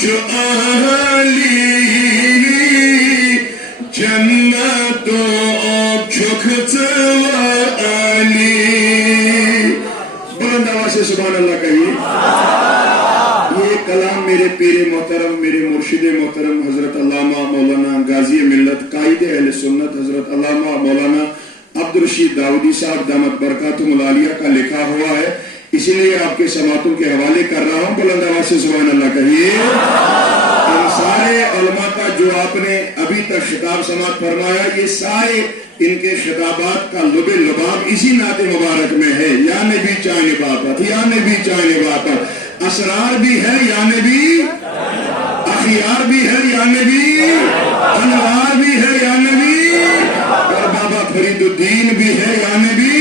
چو علی جنت آب چکت علی. بلند آواز سے سبحان اللہ کہیے. یہ کلام میرے پیر محترم میرے مرشد محترم حضرت علامہ مولانا غازی ملت قائد اہل سنت حضرت علامہ مولانا عبدالرشید داؤدی صاحب دامت برکاتہم العالیہ کا لکھا ہوا ہے، اسی لیے آپ کے سماعتوں کے حوالے کر رہا ہوں. بلند آواز سے سبحان اللہ کہیے. ان سارے علماء کا جو آپ نے ابھی تک خطاب سماعت فرمایا، یہ سارے ان کے خطابات کا لب لباب اسی نعت مبارک میں ہے. یا نبی چاہنے باپت، یا نبی چاہنے باپت. اسرار بھی ہے یا نبی، اخیار بھی ہے یا نبی، انوار بھی ہے یا نبی، اور بابا فرید الدین بھی ہے یا نبی.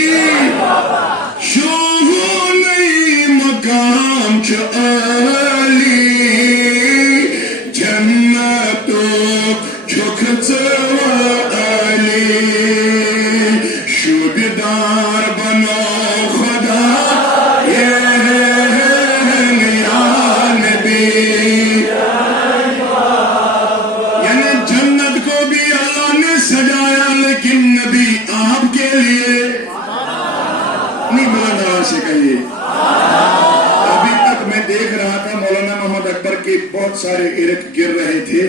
شوہو نئی مقام چو علی جنتو چکت علی. شوبدار بنو خدا بہت سارے ارق گر رہے تھے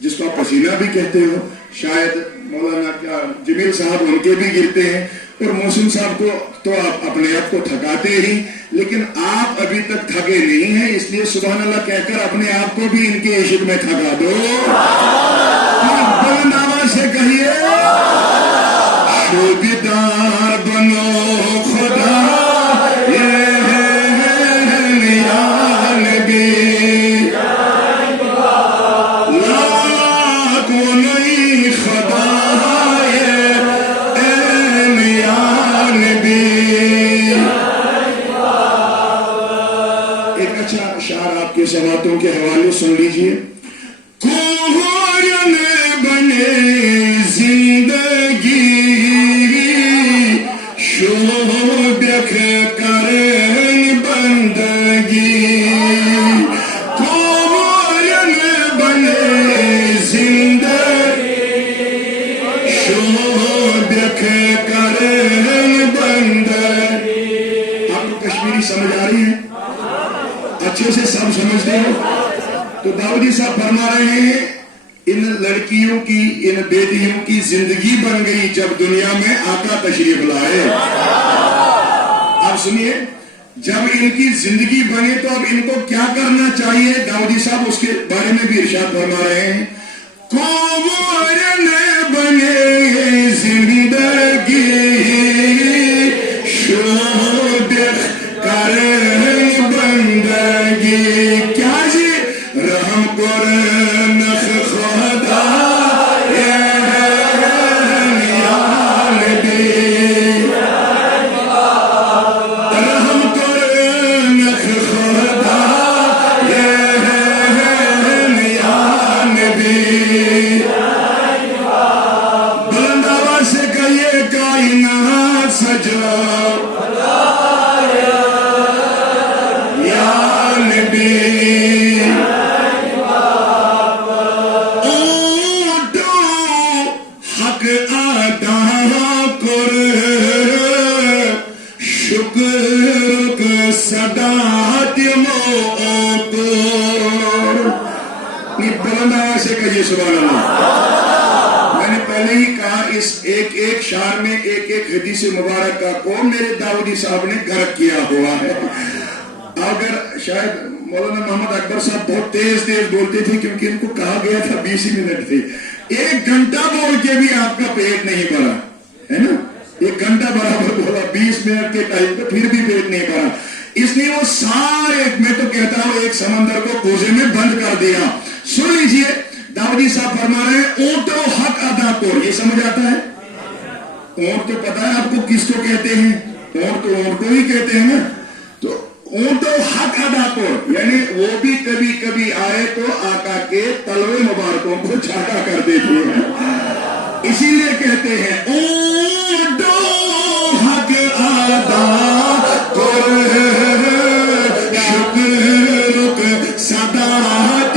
جس کو پسینہ بھی کہتے ہو. شاید مولانا کیا جمیل صاحب ان کے بھی گرتے ہیں، اور محسن صاحب کو تو آپ اپنے آپ کو تھکاتے ہی، لیکن آپ ابھی تک تھکے نہیں ہیں، اس لیے سبحان اللہ کہہ کر اپنے آپ کو بھی ان کے عشق میں تھکا دو. بلند آواز سے کہیے شوبدار بنو خدا سماعتوں کے حوالے سن لیجئے. کوہرن بنے زندگی شوبک کرن بندگی. کوہرن بنے زندگی شوبک کرن بندگی. آپ کو کشمیری سمجھ آ رہی ہے؟ اچھے سے سب سمجھتے ہو؟ تو داؤدی صاحب فرما رہے ہیں ان لڑکیوں کی ان بیٹیوں کی زندگی بن گئی جب دنیا میں آقا تشریف لائے. آپ سنیے، جب ان کی زندگی بنے تو اب ان کو کیا کرنا چاہیے؟ داؤدی صاحب اس کے بارے میں بھی ارشاد فرما رہے ہیں. کوہرن بنے زندگی شوبک کرن بندگی. کیا جی رحم پر نخ خدا رحم پر نخ خدا نبی. بلند آواز سے کہیے کائنات سجا سبحان اللہ. میں نے پہلے ہی کہا اس ایک ایک شعر میں ایک ایک حدیث مبارک کا کو میرے داؤدی صاحب نے غرق کیا ہوا ہے. اگر شاید مولانا محمد اکبر صاحب بہت تیز بولتے تھے کیونکہ ان کو کہا گیا تھا 20 منٹ تھے. 1 گھنٹہ بول کے بھی آپ کا پیٹ نہیں بھرا ہے نا. 1 گھنٹہ برابر بولا، 20 منٹ کے ٹائم پہ پھر بھی پیٹ نہیں بھرا. اس لیے وہ سارے، میں تو کہتا ہوں ایک سمندر کو کوزے میں بند کر دیا. سن لیجئے داؤدی صاحب فرما رہے ہیں اونٹو حق ادا کر. یہ سمجھ آتا ہے؟ اونٹ تو پتا ہے آپ کو کس کو کہتے ہیں؟ اونٹ تو اونٹ کو ہی کہتے ہیں نا. تو اونٹو حق ادا کر یعنی وہ بھی کبھی کبھی آئے تو آقا کے تلوے مبارکوں کو چھاٹا کر دیتے ہیں. اسی لیے کہتے ہیں اونٹو حق ادا کر شکر صداعت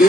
2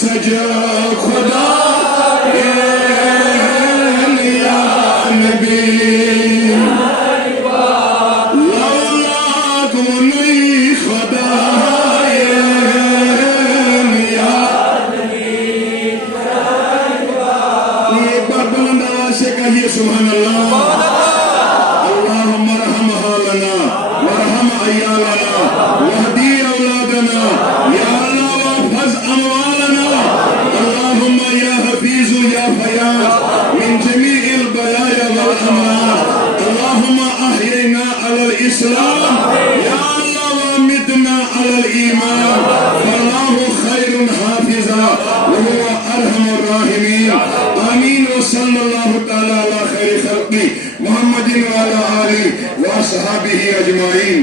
سجا خدا یا نبی لولا کو نہیں خدا یا یہ بلند آواز سے کہیے سبحان اللہ اللہم ارحم حالنا وارحم عیالنا واہدی اولادنا یا اللہ واحفظ اموالنا اللہم یا حفیظ یا فیاض من جمیع البلایا والامراض اللہم احینا علی الاسلام یا اللہ وامتنا علی الایمان فاللہ خیر حافظا وهو ارحم الراحمین آمین وصلی اللہ تعالی علی خیر خلقی محمد وعلی آلہ وصحابہ اجمعین.